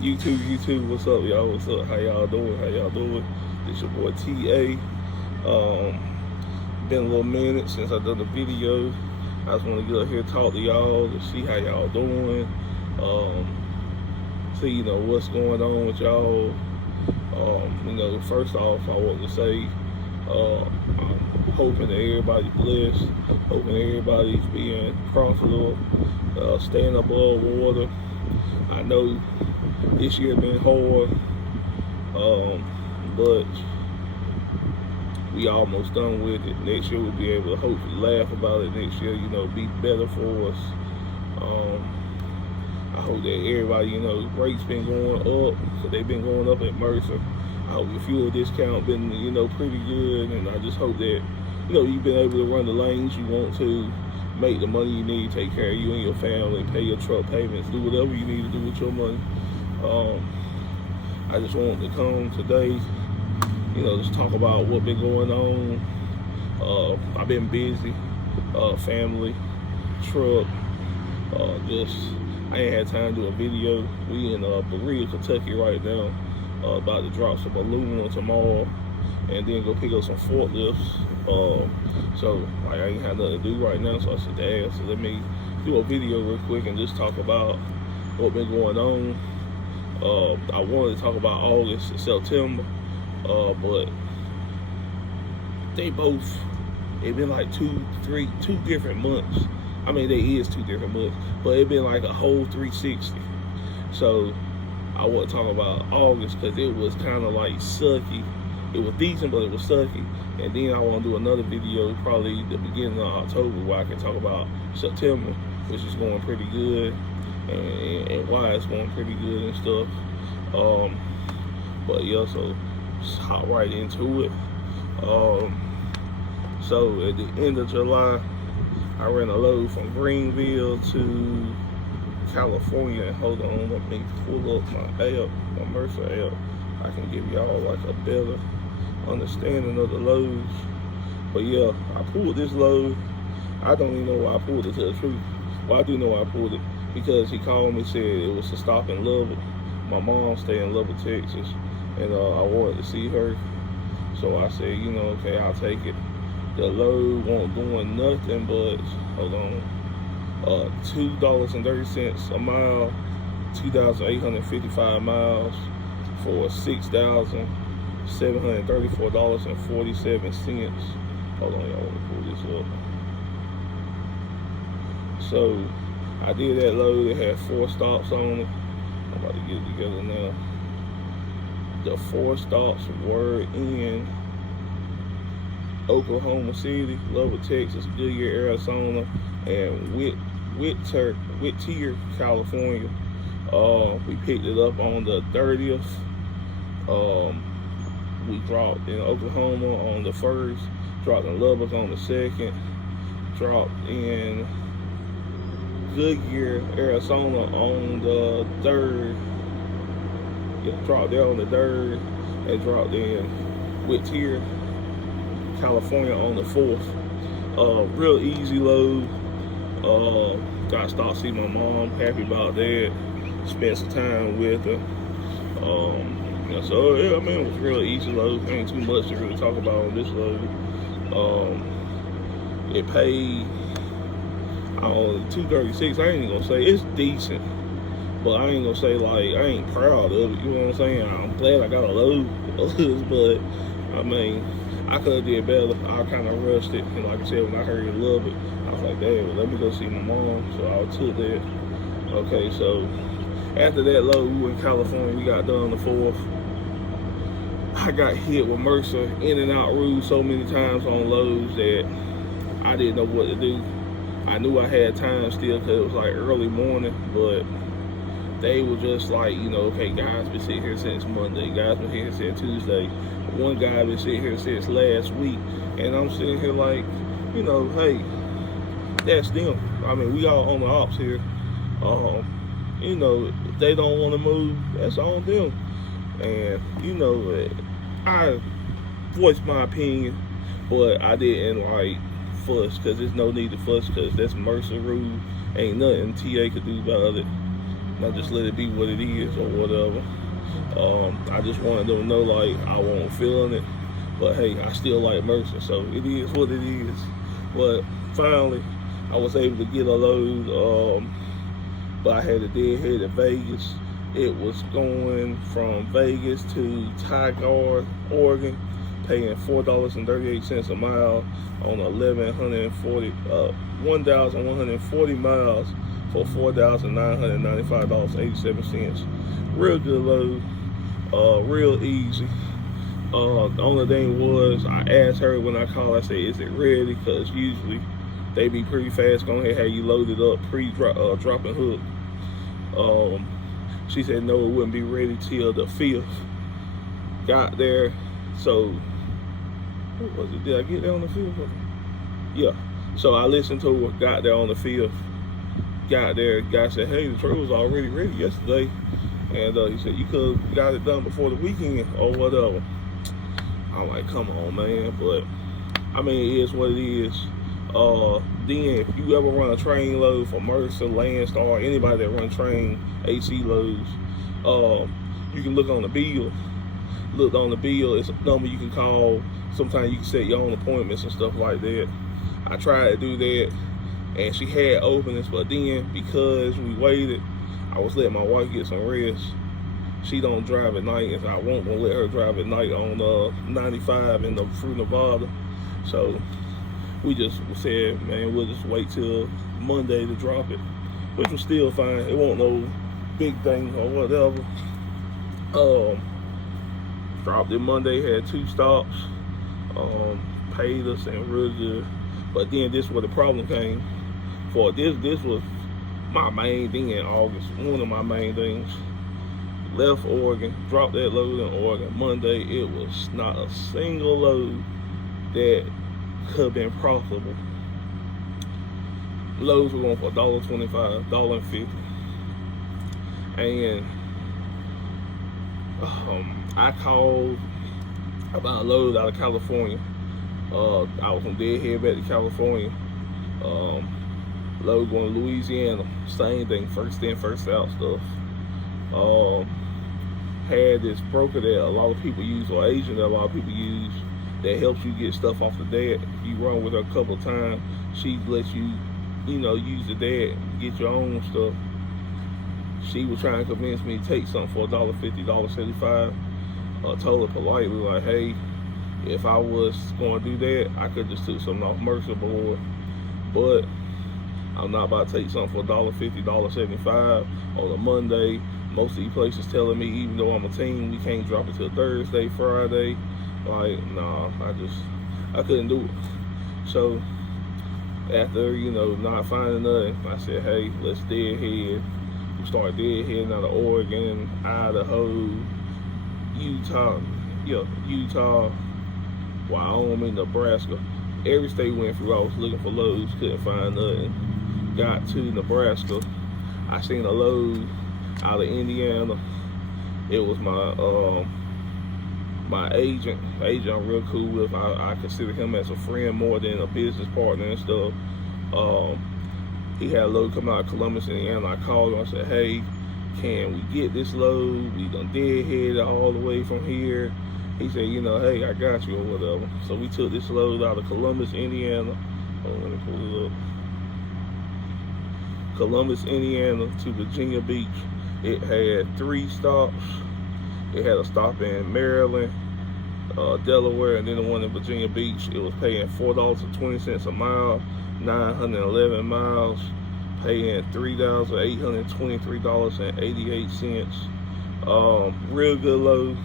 YouTube, what's up, y'all? What's up? How y'all doing? It's your boy TA. Been a little minute since I done the video. I just want to get up here, talk to y'all, to see how y'all doing. See, what's going on with y'all. First off, I want to say, I'm hoping that everybody's blessed, hoping everybody's being profitable, staying above water. I know this year been hard, but we almost done with it. Next year we'll be able to hopefully laugh about it. Next year, be better for us. I hope that everybody, rates been going up, so they've been going up at Mercer. I hope your fuel discount been, pretty good, and I just hope that, you've been able to run the lanes you want to, make the money you need, take care of you and your family, pay your truck payments, do whatever you need to do with your money. I just wanted to come today, just talk about what been going on. I've been busy, family, truck, I ain't had time to do a video. We in Berea, Kentucky right now, about to drop some aluminum tomorrow, and then go pick up some forklifts. So I ain't had nothing to do right now, so I said, damn, so let me do a video real quick and just talk about what been going on. I wanted to talk about August and September, but they been like two different months. I mean, they is 2 different months, but it been like a whole 360. So I want to talk about August because it was kind of like sucky. It was decent, but it was sucky. And then I want to do another video probably the beginning of October where I can talk about September, which is going pretty good, and why it's going pretty good and stuff. But yeah, so just hop right into it. So at the end of July, I ran a load from Greenville to California. Hold on, let me pull up my Mercer app. I can give y'all like a better understanding of the loads. But yeah, I pulled this load. I don't even know why I pulled it, to the truth. Well, I do know I pulled it because he called me, said it was to stop in Lubbock. My mom stay in Lubbock, Texas, and I wanted to see her. So I said, okay, I'll take it. The load won't doing nothing but, hold on, $2.30 a mile, 2,855 miles for $6,734.47. Hold on, y'all, let me pull this up. So I did that load. It had 4 stops on it. I'm about to get it together now. The 4 stops were in Oklahoma City, Lubbock, Texas, Goodyear, Arizona, and Whittier, California. We picked it up on the 30th. We dropped in Oklahoma on the 1st, dropped in Lubbock on the 2nd, dropped in Goodyear, Arizona on the 3rd. Yeah, dropped there on the 3rd, and dropped in Whittier, California on the 4th. Real easy load. Got to stop see my mom, happy about that. Spent some time with her. So yeah, I mean, it was a real easy load. Ain't too much to really talk about on this load. It paid $236. I ain't gonna say it's decent, but I ain't gonna say like I ain't proud of it. You know what I'm saying? I'm glad I got a load, but I mean, I could have did better. I kind of rushed it, and like I said, when I heard you love it, I was like, damn, well, let me go see my mom. So I took that. Okay, so after that load, we were in California. We got done on the 4th. I got hit with Mercer in and out rules so many times on loads that I didn't know what to do. I knew I had time still because it was like early morning, but they were just like, okay, guys been sitting here since Monday, guys been here since Tuesday. One guy been sitting here since last week, and I'm sitting here like, hey, that's them. I mean, we all on the ops here. If they don't want to move, that's on them. And I voiced my opinion, but I didn't like fuss, because there's no need to fuss, because that's Mercer rule. Ain't nothing TA could do about it. not just let it be what it is or whatever. I just wanted them to know, like, I wasn't feeling it, but hey, I still like Mercer, so it is what it is. But finally, I was able to get a load, but I had a deadhead at Vegas. It was going from Vegas to Tigard, Oregon, paying $4.38 a mile on 1,140 miles for $4,995.87. Real good load, real easy. The only thing was, I asked her when I called, I said, is it ready? Because usually they be pretty fast, go ahead and have you loaded up pre-dropping hook. She said no, it wouldn't be ready till the 5th. Got there, so what was it? Did I get there on the 5th? Yeah. So I listened to her, got there on the 5th. Got there, guy said, hey, the truck was already ready yesterday. And he said, you could have got it done before the weekend or whatever. I'm like, come on, man. But, I mean, it is what it is. Then, if you ever run a train load for Mercer, Landstar, anybody that run train AC loads, you can look on the bill. Look on the bill, it's a number you can call. Sometimes you can set your own appointments and stuff like that. I tried to do that, and she had openings, but then because we waited, I was letting my wife get some rest. She don't drive at night, and I won't gonna let her drive at night on 95 through Nevada. So we just said, man, we'll just wait till Monday to drop it, which was still fine. It wasn't no big thing or whatever. Dropped it Monday, had 2 stops, paid us and real good. But then this is where the problem came. For this was my main thing in August, one of my main things. Left Oregon, dropped that load in Oregon. Monday, it was not a single load that could have been profitable. Loads were going for $1.25, $1.50. And I called about a load out of California. I was from Deadhead back to California. Load going to Louisiana, same thing, first in, first out stuff. Had this broker that a lot of people use, or agent that a lot of people use, that helps you get stuff off the DAT. You run with her a couple of times, she lets you, use the DAT, get your own stuff. She was trying to convince me to take something for $1.50, $1.75. Told her politely, like, hey, if I was going to do that, I could just took something off Mercer board, but I'm not about to take something for $1.50, $1.75 on a Monday. Most of these places telling me, even though I'm a team, we can't drop it till Thursday, Friday. Like, nah, I couldn't do it. So after, not finding nothing, I said, hey, let's deadhead. We started deadheading out of Oregon, Idaho, Utah, Wyoming, Nebraska. Every state we went through, I was looking for loads, couldn't find nothing. Got to Nebraska, I seen a load out of Indiana. It was my agent I'm real cool with. I consider him as a friend more than a business partner and stuff. He had a load come out of Columbus, Indiana. I called him, I said, hey, can we get this load? We done deadhead it all the way from here. He said, hey, I got you or whatever. So we took this load out of Columbus, Indiana. Let me pull it up. Columbus, Indiana to Virginia Beach. It had 3 stops. It had a stop in Maryland, Delaware, and then the one in Virginia Beach. It was paying $4.20 a mile, 911 miles, paying $3,823.88. Real good load.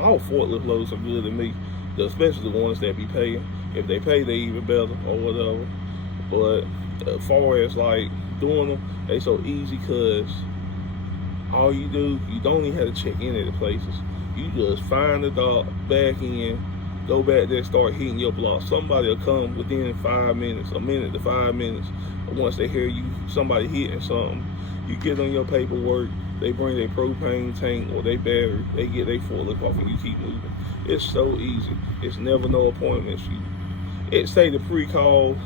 All forklift loads are good to me, especially the ones that be paying. If they pay, they even better or whatever. But as far as like doing them, they so easy because all you do, you don't even have to check any of the places. You just find the dock, back in, go back there, start hitting your block. Somebody will come within 5 minutes, a minute to 5 minutes. Once they hear you, somebody hitting something, you get on your paperwork, they bring their propane tank or their battery, they get their forklift off and you keep moving. It's so easy. It's never no appointments. It say the pre-call,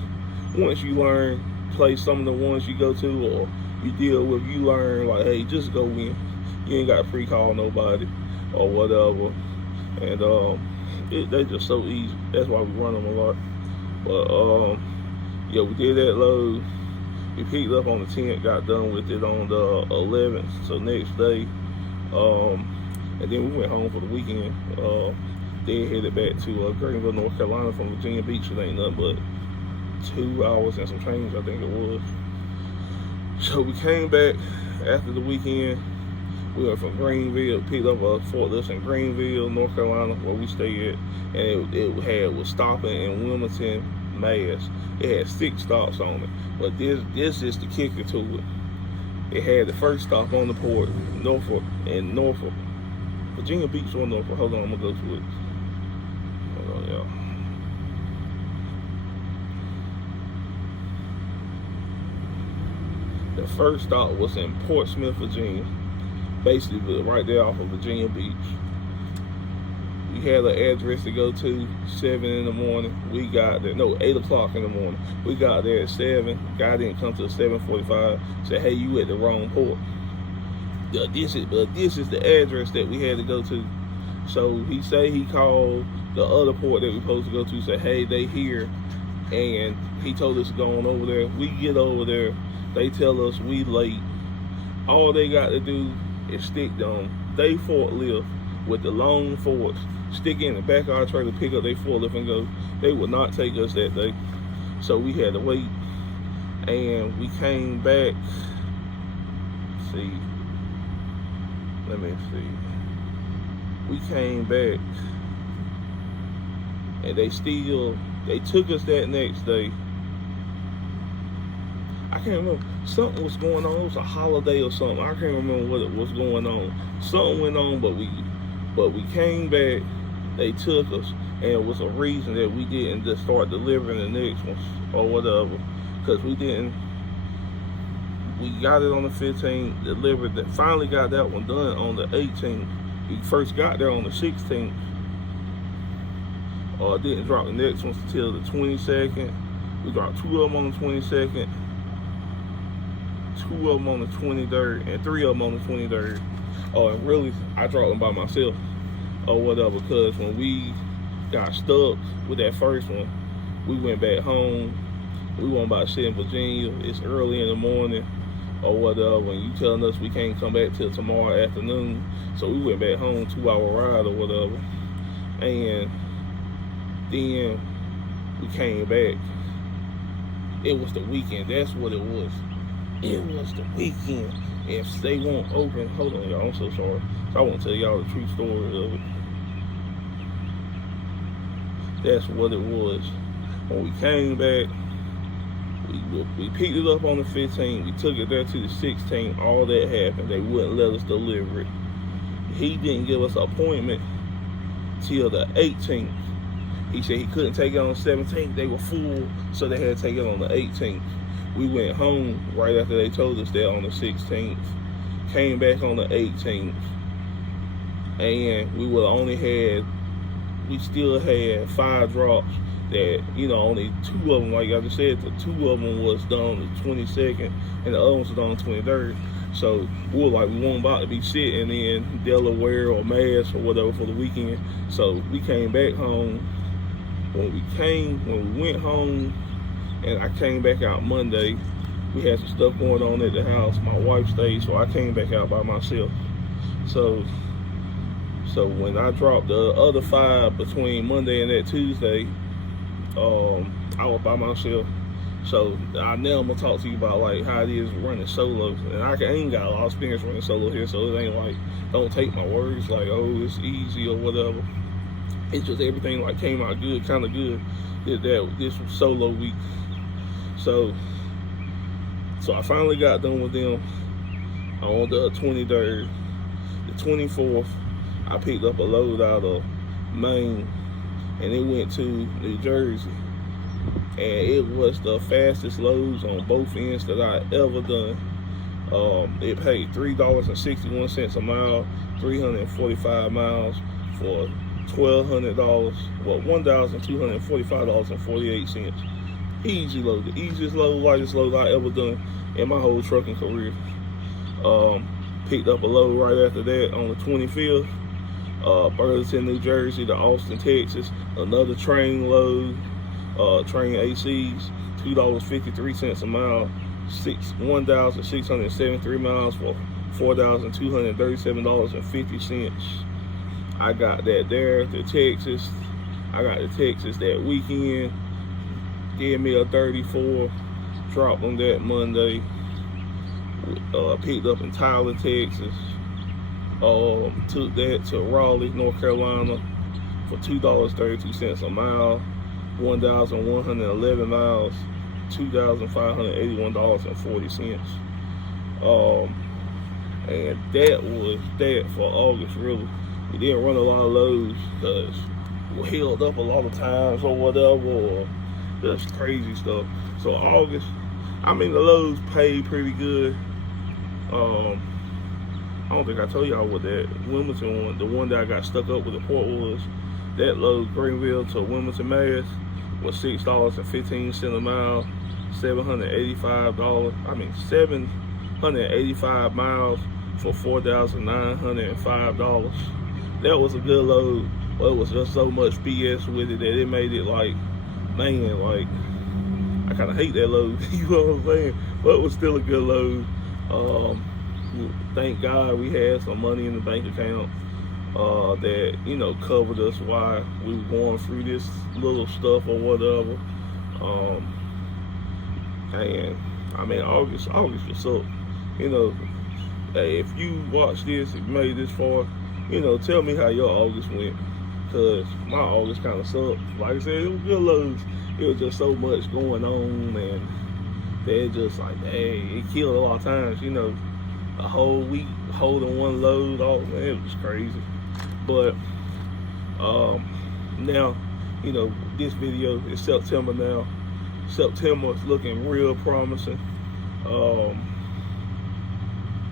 once you learn, play some of the ones you go to, or you deal with, you learn like, hey, just go in. You ain't got to pre-call nobody or whatever. And they just so easy. That's why we run them a lot. But yeah, we did that load. We picked up on the 10th, got done with it on the 11th. So next day, and then we went home for the weekend. Then headed back to Greenville, North Carolina from Virginia Beach. It ain't nothing but 2 hours and some change, I think it was. So we came back after the weekend. We went from Greenville, picked up a Forklift in Greenville, North Carolina, where we stay at, and it was stopping in Wilmington, Mass. It had 6 stops on it, but this is the kicker to it. It had the first stop on the port, Norfolk, Virginia Beach or Norfolk. Hold on, I'm gonna go to it. Hold on, y'all. The first stop was in Portsmouth, Virginia. Basically right there off of Virginia Beach. We had an address to go to, 7 in the morning. We got there, no, 8 o'clock in the morning. We got there at 7. Guy didn't come till 7:45. Said, hey, you at the wrong port. This is the address that we had to go to. So he say he called the other port that we supposed to go to, said, hey, they here. And he told us to go on over there. We get over there. They tell us we late. All they got to do is stick them. They forklift with the long forks, stick in the back of our trailer, pick up their forklift and go. They would not take us that day. So we had to wait. And we came back. Let me see. We came back. And they took us that next day. I can't remember. Something was going on. It was a holiday or something. I can't remember what it was going on. Something went on, but we came back. They took us, and it was a reason that we didn't just start delivering the next ones or whatever, because we didn't. We got it on the 15th, delivered that. Finally got that one done on the 18th. We first got there on the 16th. Didn't drop the next ones until the 22nd. We dropped 2 of them on the 22nd. 2 of them on the 23rd, and 3 of them on the 23rd. And really, I dropped them by myself or whatever, because when we got stuck with that first one, we went back home. We went about shit in Virginia. It's early in the morning or whatever, and you telling us we can't come back till tomorrow afternoon. So we went back home, 2-hour ride or whatever. And then we came back. It was the weekend. That's what it was. It was the weekend. If they won't open, hold on, y'all, I'm so sorry. So I won't tell y'all the true story of it. That's what it was. When we came back, we picked it up on the 15th. We took it there to the 16th. All that happened. They wouldn't let us deliver it. He didn't give us an appointment till the 18th. He said he couldn't take it on the 17th. They were full, so they had to take it on the 18th. We went home right after they told us that on the 16th. Came back on the 18th. And we still had 5 drops that, only 2 of them, like I just said, the 2 of them was done on the 22nd and the other ones was done on the 23rd. So we were like, we weren't about to be sitting in Delaware or Mass or whatever for the weekend. So we came back home. When we went home, and I came back out Monday, we had some stuff going on at the house. My wife stayed, so I came back out by myself. So when I dropped the other 5 between Monday and that Tuesday, I was by myself. So now I'm gonna talk to you about like how it is running solo. And I ain't got a lot of experience running solo here, so it ain't like, don't take my words like, oh, it's easy or whatever. It's just everything like came out good, kind of good. This was solo week. So I finally got done with them on the 23rd. The 24th, I picked up a load out of Maine, and it went to New Jersey. And it was the fastest loads on both ends that I ever done. It paid $3.61 a mile, 345 miles for $1,200. Well, $1,245.48. Easy load, the easiest load, lightest load I ever done in my whole trucking career. Picked up a load right after that on the 25th, Burlington, New Jersey to Austin, Texas. Another train load, train ACs, $2.53 a mile, 1,673 miles for $4,237.50. I got that there to Texas. I got to Texas that weekend. Gave me a 34. Dropped on that Monday. Picked up in Tyler, Texas. Took that to Raleigh, North Carolina for $2.32 a mile, 1,111 miles, $2,581.40. And that was that for August, really. We didn't run a lot of loads because we held up a lot of times or whatever, or just crazy stuff. So August, I mean, the loads paid pretty good. I don't think I told y'all what that Wilmington one, the one that I got stuck up with the port was. That load, Greenville to Wilmington, Mass, was $6.15 a mile, $785 miles for $4,905. That was a good load, but it was just so much BS with it that it made it like, man, like, I kind of hate that load, you know what I'm saying? But it was still a good load. Thank God we had some money in the bank account that, you know, covered us while we were going through this little stuff or whatever. And I mean, August was up. You know, hey, if you watch this, if you made this far, you know, tell me how your August went, because my August kind of sucked. Like I said, it was good loads. It was just so much going on, and they just like, hey, it killed a lot of times, you know, a whole week holding one load off, man, it was crazy. But now, you know, this video is September now. September is looking real promising.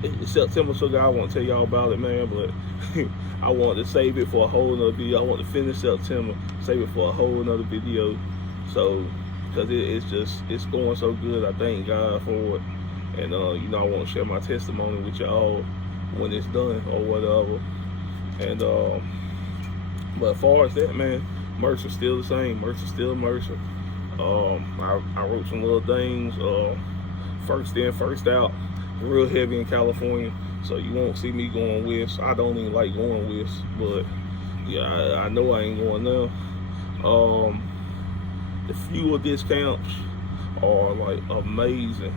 It's September, so I want to tell y'all about it, man, but I want to save it for a whole nother video. I want to finish September, save it for a whole nother video. So, because it's going so good, I thank God for it. And, you know, I want to share my testimony with y'all when it's done or whatever. And, but as far as that, man, Mercer's still the same. Mercer's still Mercer. I wrote some little things, first in, first out, real heavy in California. So you won't see me going west. I don't even like going west, but yeah, I know I ain't going now. The fuel discounts are like amazing.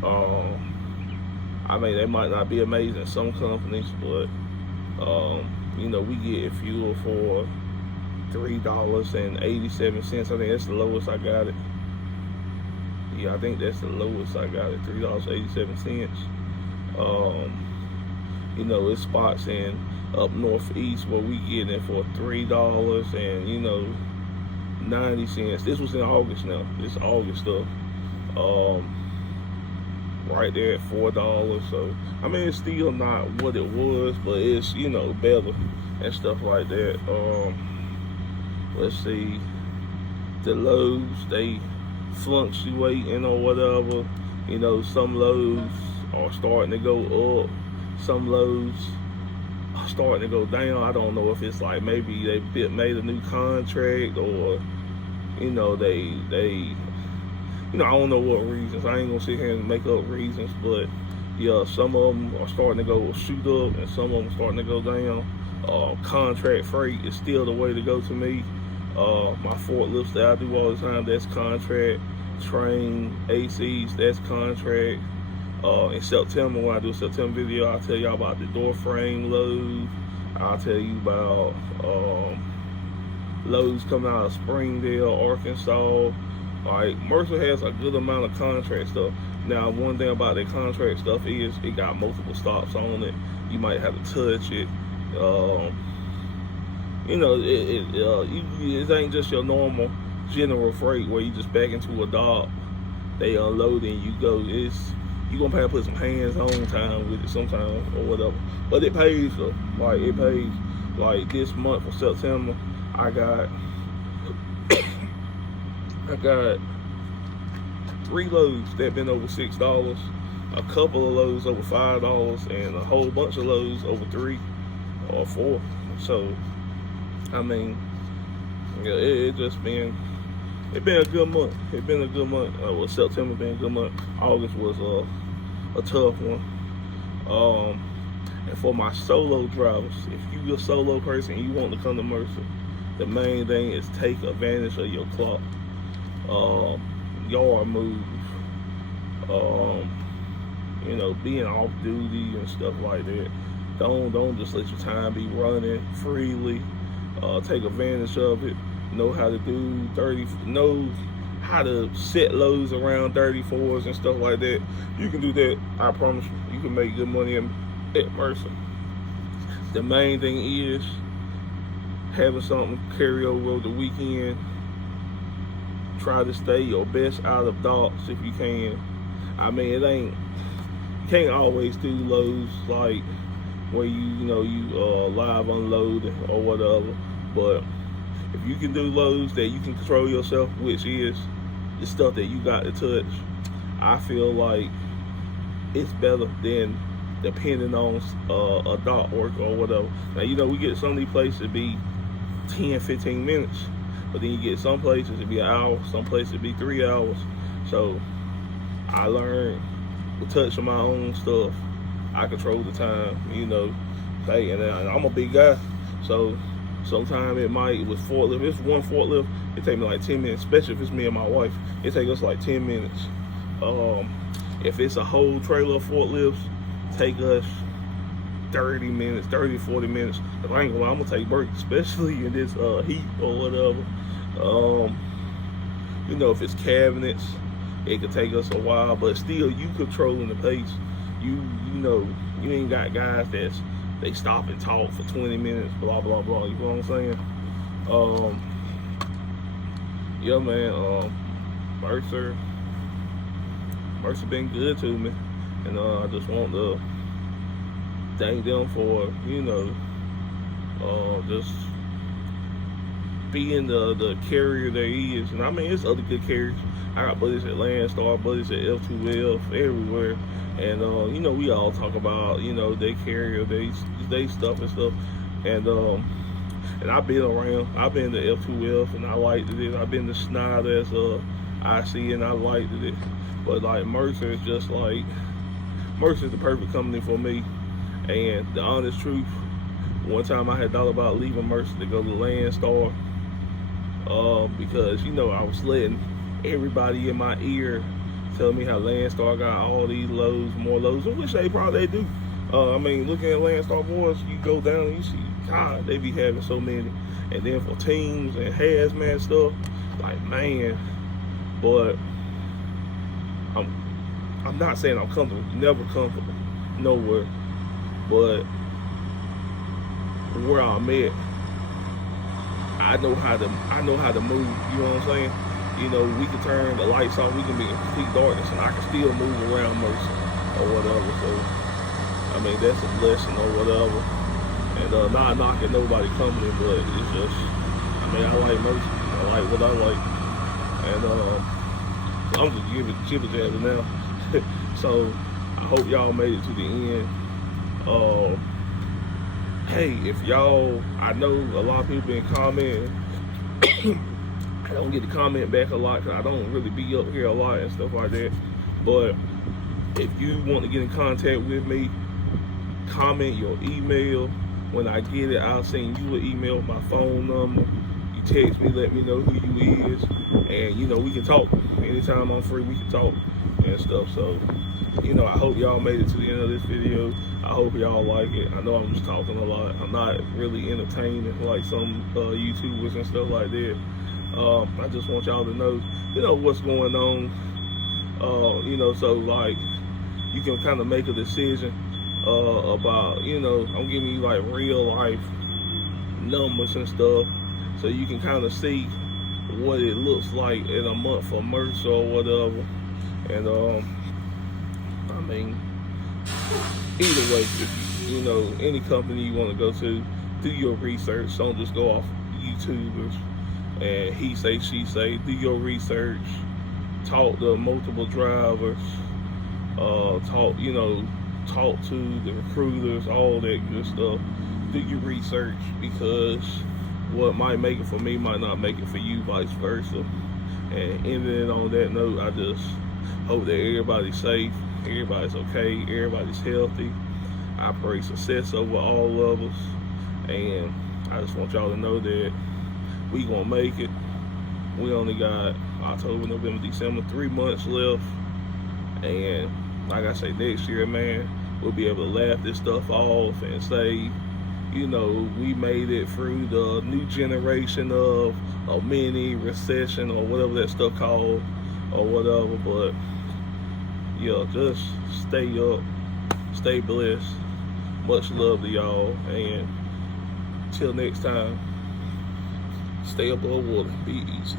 I mean, they might not be amazing in some companies, but you know, we get fuel for $3.87. I think that's the lowest I got it. Yeah, I think that's the lowest I got it, $3.87. You know, it's spots in up northeast where we get it for $3 and, you know, 90 cents. This was in August now. This August stuff. Right there at $4. So I mean, it's still not what it was, but it's, you know, better and stuff like that. Let's see, the loads, they fluctuating or whatever. You know, some loads are starting to go up, some loads are starting to go down. I don't know if it's like maybe they made a new contract, or, you know, they you know, I don't know what reasons. I ain't gonna sit here and make up reasons, but yeah, some of them are starting to go shoot up and some of them starting to go down. Contract freight is still the way to go to me. My forklifts that I do all the time, that's contract. Train ACs, that's contract. In September, when I do a September video, I'll tell y'all about the door frame load. I'll tell you about loads coming out of Springdale, Arkansas. Like, Mercer has a good amount of contract stuff. Now, one thing about that contract stuff is it got multiple stops on it. You might have to touch it. You know, it ain't just your normal general freight where you just back into a dock, they unload and you go. You gonna have to put some hands-on time with it sometimes or whatever. But it pays though. Like, it pays. Like, this month for September, I got 3 loads that been over $6, a couple of loads over $5, and a whole bunch of loads over 3 or 4. So, I mean, yeah, it been a good month. It been a good month. Well, September been a good month. August was a tough one. And for my solo drivers, if you a solo person and you want to come to Mercer, the main thing is take advantage of your clock. Yard move, you know, being off duty and stuff like that. Don't just let your time be running freely. Take advantage of it. Know how to do 30. Know how to set loads around 34s and stuff like that. You can do that. I promise you. You can make good money at Mercer. The main thing is having something carry over the weekend. Try to stay your best out of docks if you can. I mean, you can't always do loads like where you live unload or whatever, but if you can do loads that you can control yourself, which is the stuff that you got to touch, I feel like it's better than depending on a dock work or whatever. Now, we get some of these places to be 10, 15 minutes, but then you get some places to be an hour, some places to be 3 hours. So I learned with touching my own stuff, I control the time, Hey, and I'm a big guy, so sometimes it might, with forklift, if it's one forklift, it take me like 10 minutes, especially if it's me and my wife, it take us like 10 minutes. If it's a whole trailer of forklifts, take us 30 minutes, 30, 40 minutes. If I ain't gonna lie, I'm gonna take breaks, especially in this heat or whatever. If it's cabinets, it could take us a while, but still you controlling the pace. You ain't got guys they stop and talk for 20 minutes, blah, blah, blah. You know what I'm saying? Yeah, man, Mercer been good to me. And I just want to thank them for, just being the carrier there is. And I mean, it's other good carriers. I got buddies at Landstar, buddies at F2F, everywhere. And, we all talk about, they carrier, they stuff and stuff. And I've been around. I've been to F2F and I liked it. I've been to Schneider as IC and I liked it. But like Mercer is just like, Mercer's the perfect company for me. And the honest truth, one time I had thought about leaving Mercer to go to Landstar, because I was letting everybody in my ear tell me how Landstar got all these loads, more loads, which they probably do. I mean, looking at Landstar boys, you go down and you see, God, they be having so many. And then for teams and hazmat stuff, like, man, but I'm not saying I'm comfortable, never comfortable, nowhere. But where I'm at, I know how to move. You know what I'm saying? We can turn the lights off. We can be in complete darkness, and I can still move around Mercer or whatever. So, I mean, that's a blessing or whatever. And not knocking nobody company, but it's just, I mean, I like Mercer. I like what I like, and I'm just giving it to now. So I hope y'all made it to the end. Hey, if y'all, I know a lot of people been commenting. I don't get to comment back a lot because I don't really be up here a lot and stuff like that. But if you want to get in contact with me, comment your email. When I get it, I'll send you an email with my phone number. You text me, let me know who you is, and we can talk. Anytime I'm free, we can talk and stuff. So, I hope y'all made it to the end of this video. I hope y'all like it. I know I'm just talking a lot. I'm not really entertaining like some YouTubers and stuff like that. I just want y'all to know, what's going on. So like, you can kind of make a decision about, I'm giving you like real life numbers and stuff, so you can kind of see what it looks like in a month for Mercer or whatever. And I mean, either way, if any company you want to go to, do your research. Don't just go off YouTubers and he say, she say. Do your research. talk to multiple drivers, talk to the recruiters, all that good stuff. Do your research, because what might make it for me might not make it for you, vice versa. And ending on that note, I just hope that everybody's safe, everybody's okay, everybody's healthy. I pray success over all levels, and I just want y'all to know that we gonna make it. We only got October, November, December, 3 months left, and like I say, next year, man, we'll be able to laugh this stuff off and say, we made it through the new generation of a mini recession or whatever that stuff called or whatever. But yeah, just stay up, stay blessed. Much love to y'all, and till next time, stay above water, be easy.